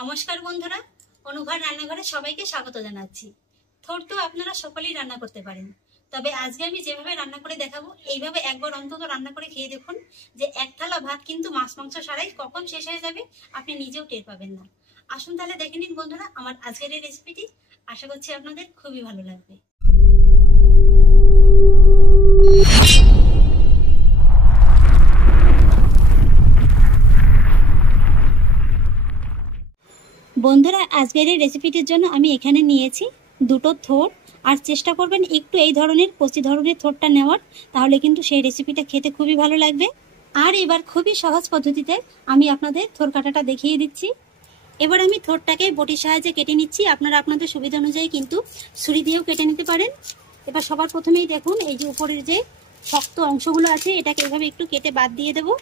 নমস্কার বন্ধুরা, অনুভব রান্নাঘরে সবাইকে স্বাগত জানাচ্ছি। থোর তো আপনারা সকলেই রান্না করতে পারেন, তবে আজকে আমি যেভাবে রান্না করে দেখাবো এইভাবে একবার অন্তত রান্না করে খেয়ে দেখুন যে এক থালা ভাত কিন্তু মাছ মাংস ছাড়াই কখন শেষ হয়ে যাবে আপনি নিজেও টের পাবেন না। আসুন তাহলে দেখে নিন বন্ধুরা আমার আজকের এই রেসিপিটি। আশা করছি আপনাদের খুবই ভালো লাগবে। বন্ধুরা আজকের এই রেসিপিটির জন্য আমি এখানে নিয়েছি দুটো থোর, আর চেষ্টা করবেন একটু এই ধরনের কচি ধরনের থোরটা নেওয়ার, তাহলে কিন্তু সেই রেসিপিটা খেতে খুবই ভালো লাগবে। আর এবার খুবই সহজ পদ্ধতিতে আমি আপনাদের থোর কাটাটা দেখিয়ে দিচ্ছি। এবার আমি থোরটাকে বটির সাহায্যে কেটে নিচ্ছি। আপনারা আপনাদের সুবিধা অনুযায়ী কিন্তু ছুরি দিয়েও কেটে নিতে পারেন। এবার সবার প্রথমেই দেখুন এই যে উপরের যে শক্ত অংশগুলো আছে এটাকে এভাবে একটু কেটে বাদ দিয়ে দেবো।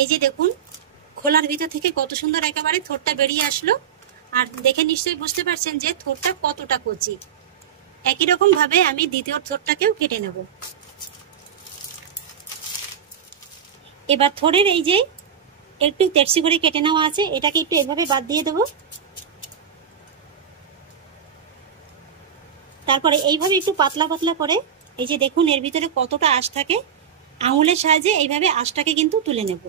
এই যে দেখুন খোলার ভিতর থেকে কত সুন্দর একেবারে থোরটা বেরিয়ে আসলো, আর দেখে নিশ্চয়ই বুঝতে পারছেন যে থোরটা কতটা কচি। একই রকম ভাবে আমি দ্বিতীয় থোরটাকেও কেটে নেব। এবার থোরের এই যে একটু তেরছি করে কেটে নেওয়া আছে এটাকে একটু এভাবে বাদ দিয়ে দেব। তারপরে এইভাবে একটু পাতলা পাতলা করে এই যে দেখুন এর ভিতরে কতটা আঁশ থাকে, আঙুলের সাহায্যে এইভাবে আঁশটাকে কিন্তু তুলে নেব।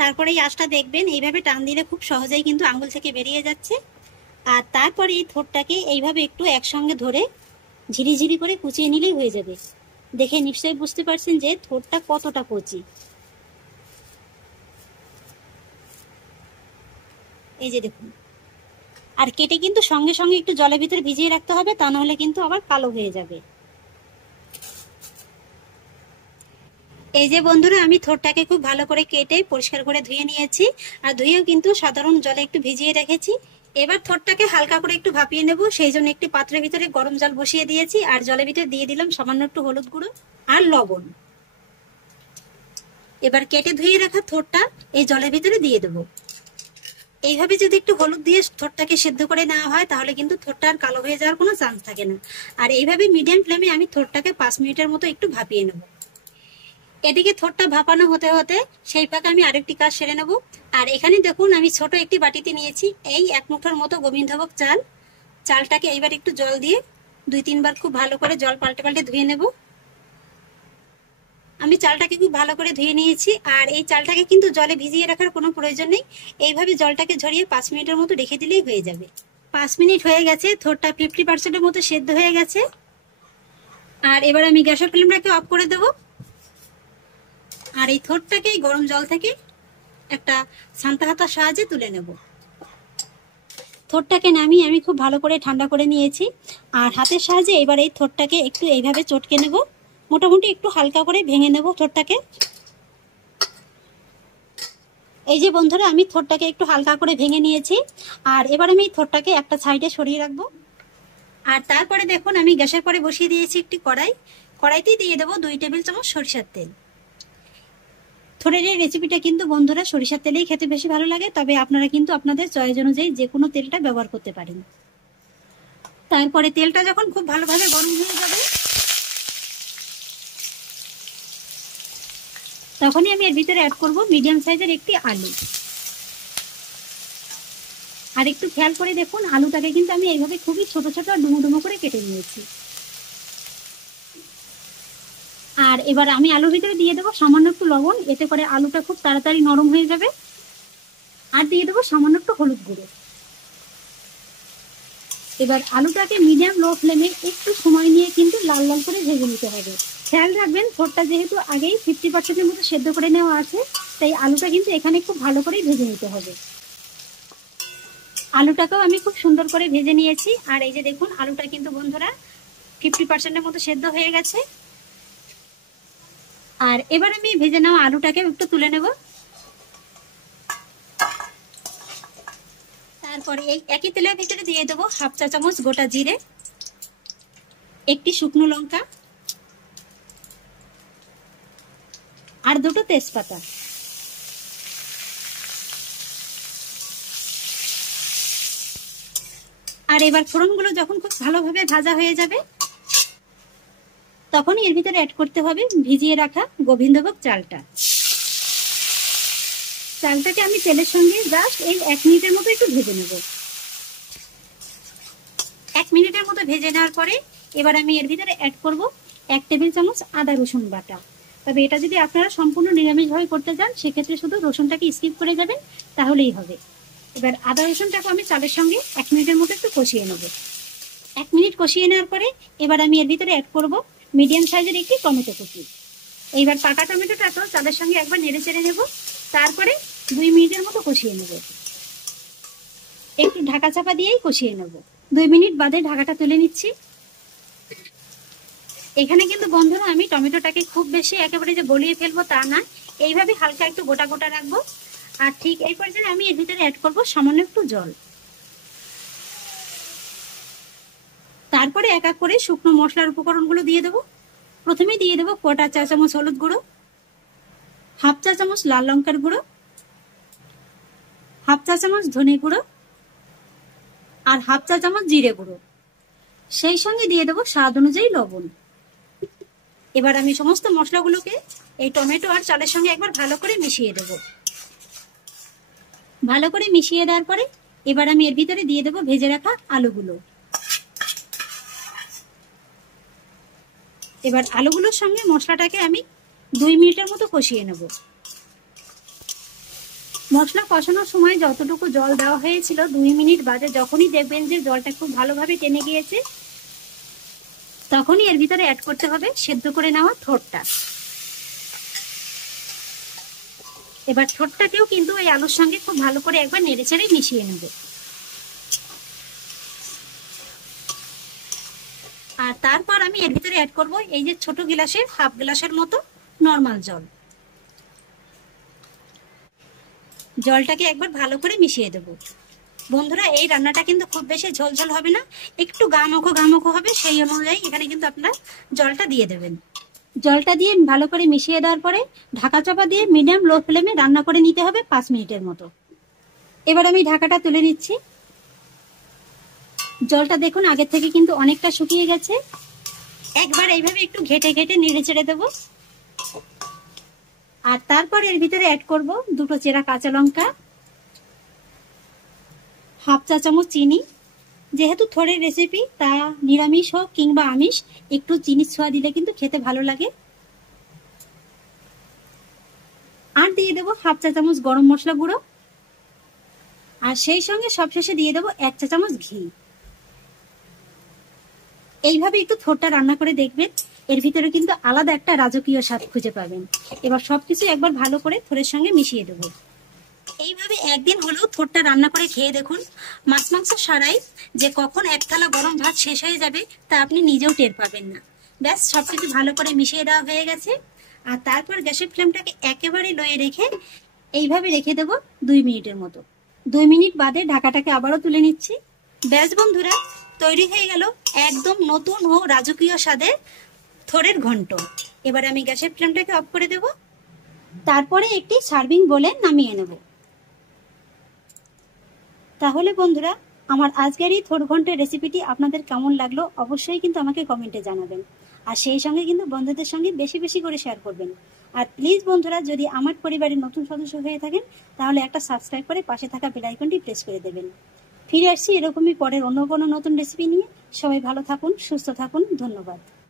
তারপরে এই আঁশটা দেখবেন এইভাবে টান দিলে খুব সহজেই কিন্তু আঙুল থেকে বেরিয়ে যাচ্ছে। আর তারপরে এই থোরটাকে এইভাবে একটু একসঙ্গে ধরে ঝিরিঝিরি করে কুচিয়ে নিলেই হয়ে যাবে। দেখে নিশ্চয়ই বুঝতে পারছেন যে থোরটা কতটা কচি। এই যে দেখুন, আর কেটে কিন্তু সঙ্গে সঙ্গে একটু জলের ভিতরে ভিজিয়ে রাখতে হবে, তা নাহলে কিন্তু আবার কালো হয়ে যাবে। এই যে বন্ধুরা আমি থোরটাকে খুব ভালো করে কেটে পরিষ্কার করে ধুয়ে নিয়েছি, আর ধুয়েও কিন্তু সাধারণ জলে একটু ভিজিয়ে রেখেছি। এবার থোরটাকে হালকা করে একটু ভাপিয়ে নেব, সেই জন্য একটি পাত্রের ভিতরে গরম জল বসিয়ে দিয়েছি, আর জলের ভিতরে দিয়ে দিলাম সামান্য একটু হলুদ গুঁড়ো আর লবণ। এবার কেটে ধুয়ে রাখা থোরটা এই জলের ভিতরে দিয়ে দেবো। এইভাবে যদি একটু হলুদ দিয়ে থোরটাকে সেদ্ধ করে নেওয়া হয় তাহলে কিন্তু থোরটা আর কালো হয়ে যাওয়ার কোনো চান্স থাকে না। আর এইভাবে মিডিয়াম ফ্লেমে আমি থোরটাকে 5 মিনিটের মতো একটু ভাপিয়ে নেব। এদিকে থোরটা ভাপানো হতে হতে সেই ফাঁকে আমি আরেকটি কাজ সেরে নেব। আর এখানে দেখুন আমি ছোট একটি বাটিতে নিয়েছি এই 1 মুঠোর মতো গোবিন্দভোগ চাল। চালটাকে এইবার একটু জল দিয়ে 2-3 বার খুব ভালো করে জল পাল্টে পাল্টে ধুয়ে নেব। আমি চালটাকে খুব ভালো করে ধুয়ে নিয়েছি, আর এই চালটাকে কিন্তু জলে ভিজিয়ে রাখার কোনো প্রয়োজন নেই। এইভাবে জলটাকে ঝরিয়ে 5 মিনিটের মতো রেখে দিলেই হয়ে যাবে। 5 মিনিট হয়ে গেছে, থোরটা 50% মতো সেদ্ধ হয়ে গেছে। আর এবার আমি গ্যাসের ফ্লেমটাকে অফ করে দেব, আর এই থোরটাকে গরম জল থেকে একটা ছান্তা হাতার সাহায্যে তুলে নেব। থোরটাকে নামিয়ে আমি খুব ভালো করে ঠান্ডা করে নিয়েছি, আর হাতের সাহায্যে এবার এই থোরটাকে একটু এইভাবে চটকে নেব, মোটামুটি একটু হালকা করে ভেঙে নেব থোরটাকে। এই যে বন্ধুরা আমি থোরটাকে একটু হালকা করে ভেঙে নিয়েছি, আর এবার আমি এই থোরটাকে একটা সাইডে সরিয়ে রাখবো। আর তারপরে দেখুন আমি গ্যাসের পরে বসিয়ে দিয়েছি একটি কড়াই। কড়াইতেই দিয়ে দেবো 2 টেবিল চামচ সরিষার তেল। থোরের এই রেসিপিটা কিন্তু বন্ধুরা সরিষার তেলেই খেতে বেশি ভালো লাগে, তবে আপনারা কিন্তু আপনাদের চয়েস অনুযায়ী যে কোনো তেলটা ব্যবহার করতে পারেন। তারপরে তেলটা যখন খুব ভালোভাবে গরম হয়ে যাবে তখনই আমি এর ভিতরে অ্যাড করব মিডিয়াম সাইজের একটি আলু। আর একটু খেয়াল করে দেখুন আলুটাকে কিন্তু আমি এইভাবে খুবই ছোট ছোট ডুমো ডুমো করে কেটে নিয়েছি। আর এবার আমি আলুর ভিতরে দিয়ে দেবো সামান্য একটু লবণ, এতে করে আলুটা খুব তাড়াতাড়ি নরম হয়ে যাবে। আর দিয়ে দেবো সামান্য একটু হলুদ গুঁড়ো। এবার আলুটাকে মিডিয়াম লো ফ্লেমে একটু সময় নিয়ে কিন্তু লাল লাল করে ভেজে নিতে হবে। খেয়াল রাখবেন থোরটা যেহেতু আগেই 50% মতো সেদ্ধ করে নেওয়া আছে, তাই আলুটা কিন্তু এখানে খুব ভালো করে ভেজে নিতে হবে। আলুটাকেও আমি খুব সুন্দর করে ভেজে নিয়েছি, আর এই যে দেখুন আলুটা কিন্তু বন্ধুরা 50%-এর মতো সেদ্ধ হয়ে গেছে। আর এবার আমি ভেজে নেওয়া আলুটাকে একটু তুলে নেব। তারপরে এই একই তেলের ভিতরে দিয়ে দেবো 1/2 চা চামচ গোটা জিরে, একটি শুকনো লঙ্কা আর 2টো তেজপাতা। আর এবার ফোড়নগুলো যখন খুব ভালোভাবে ভাজা হয়ে যাবে তখনই এর ভিতরে অ্যাড করতে হবে ভিজিয়ে রাখা গোবিন্দভোগ চালটা। চালটাকে আমি তেলের সঙ্গে জাস্ট এই 1 মিনিটের মতো একটু ভেজে নেব। 1 মিনিটের মতো ভেজে নেওয়ার পরে এবার আমি এর ভিতরে অ্যাড করব 1 টেবিল চামচ আদা রসুন বাটা। তবে এটা যদি আপনারা সম্পূর্ণ নিরামিষভাবে করতে চান সেক্ষেত্রে শুধু রসুনটাকে স্কিপ করে যাবেন, তাহলেই হবে। এবার আদা রসুনটাকে আমি চালের সঙ্গে 1 মিনিটের মতো একটু কষিয়ে নেব। 1 মিনিট কষিয়ে নেওয়ার পরে এবার আমি এর ভিতরে অ্যাড করব মিডিয়াম সাইজের একটি টমেটো কুচি। এইবার পাকা টমেটোটা তো চালের সঙ্গে একবার নেড়ে চেড়ে নেব, তারপরে 2 মিনিটের মতো কষিয়ে নেব। একটু ঢাকা চাপা দিয়েই কষিয়ে নেব। 2 মিনিট বাদে ঢাকাটা তুলে নিচ্ছি। এখানে কিন্তু বন্ধুরা আমি টমেটোটাকে খুব বেশি একেবারে যে গলিয়ে ফেলবো তা না, এইভাবে হালকা একটু গোটা গোটা রাখবো। আর ঠিক এই পর্যায়ে আমি এর ভিতরে অ্যাড করব সামান্য একটু জল। তারপরে এক এক করে শুকনো মশলার উপকরণগুলো দিয়ে দেবো। প্রথমে দিয়ে দেবো 1/4 চা চামচ হলুদ গুঁড়ো, 1/2 চা চামচ লাল লঙ্কার গুঁড়ো, 1/2 চা চামচ ধনে গুঁড়ো আর 1/2 চা চামচ জিরে গুঁড়ো। সেই সঙ্গে দিয়ে দেবো স্বাদ অনুযায়ী লবণ। এবার আমি সমস্ত মশলাগুলোকে এই টমেটো আর চালের সঙ্গে একবার ভালো করে মিশিয়ে দেব। ভালো করে মিশিয়ে দেওয়ার পরে এবার আমি এর ভিতরে দিয়ে দেবো ভেজে রাখা আলুগুলো। এবার আলুগুলোর সঙ্গে মশলাটাকে আমি 2 মিনিটের মতো কষিয়ে নেব। মশলা কষানোর সময় যতটুকু জল দেওয়া হয়েছিল 2 মিনিট বাদে যখনই দেখবেন যে জলটা খুব ভালোভাবে টেনে গিয়েছে তখনই এর ভিতরে অ্যাড করতে হবে সেদ্ধ করে নেওয়া থোড়টা। এবার থোড়টাকেও কিন্তু এই আলুর সঙ্গে খুব ভালো করে একবার নেড়েচেড়ে মিশিয়ে নেব। আর তারপর আমি এর ভিতরে অ্যাড করব এই যে ছোট গ্লাসের 1/2 গ্লাসের মতো নরমাল জল। জলটাকে একবার ভালো করে মিশিয়ে দেব। বন্ধুরা এই রান্নাটা কিন্তু খুব বেশি ঝোলঝোল হবে না, একটু গামাখো হবে, সেই অনুযায়ী এখানে কিন্তু আপনারা জলটা দিয়ে দেবেন। জলটা দিয়ে ভালো করে মিশিয়ে দেওয়ার পরে ঢাকা চাপা দিয়ে মিডিয়াম লো ফ্লেমে রান্না করে নিতে হবে 5 মিনিটের মতো। এবার আমি ঢাকাটা তুলে নিচ্ছি। জলটা দেখুন আগের থেকে কিন্তু অনেকটা শুকিয়ে গেছে। একবার এইভাবে একটু ঘেটে ঘেটে নেড়ে চেড়ে দেবো। আর তারপর এর ভিতরে অ্যাড করব 2 চেরা কাঁচা লঙ্কা, 1/2 চা চামচ চিনি। যেহেতু থোড়ের রেসিপি তা নিরামিষ হোক কিংবা আমিষ একটু চিনির ছোঁয়া দিলে কিন্তু খেতে ভালো লাগে। আর দিয়ে দেবো 1/2 চা চামচ গরম মশলা গুঁড়ো। আর সেই সঙ্গে সবশেষে দিয়ে দেবো 1 চা চামচ ঘি। এইভাবে একটু থোড়টা রান্না করে দেখবেন, এর ভিতরে কিন্তু আলাদা একটা রাজকীয় স্বাদ খুঁজে পাবেন। এবার সবকিছু একবার ভালো করে থোড়ের সঙ্গে মিশিয়ে দেবো। এইভাবে একদিন হলেও থোড়টা রান্না করে খেয়ে দেখুন। মাছ মাংস সারাই যে কখন এক থালা গরম ভাত শেষ হয়ে যাবে তা আপনি নিজেও টের পাবেন না। ব্যাস সবকিছু ভালো করে মিশিয়ে দেওয়া হয়ে গেছে। আর তারপর গ্যাসের ফ্লেমটাকে একেবারে লয়ে রেখে এইভাবে রেখে দেবো 2 মিনিটের মতো। 2 মিনিট বাদে ঢাকাটাকে আবারও তুলে নিচ্ছি। ব্যাস বন্ধুরা, তৈরি হয়ে গেল একদম নতুন ও রাজকীয় স্বাদের থোড়ের ঘন্ট। এবার আমি গ্যাসের ফ্লেমটাকে অফ করে দেব। তারপরে একটি সার্ভিং বলে নামিয়ে নেব। তাহলে বন্ধুরা, আমার আজকের এই থোড় ঘন্টের রেসিপিটি আপনাদের কেমন লাগলো অবশ্যই কিন্তু আমাকে কমেন্টে জানাবেন। আর সেই সঙ্গে কিন্তু বন্ধুদের সঙ্গে বেশি বেশি করে শেয়ার করবেন। আর প্লিজ বন্ধুরা, যদি আমার পরিবারের নতুন সদস্য হয়ে থাকেন তাহলে একটা সাবস্ক্রাইব করে পাশে থাকা বেল আইকনটি প্রেস করে দেবেন। ফিরে আসছি এরকমই পরের অন্য কোনো নতুন রেসিপি নিয়ে। সবাই ভালো থাকুন, সুস্থ থাকুন, ধন্যবাদ।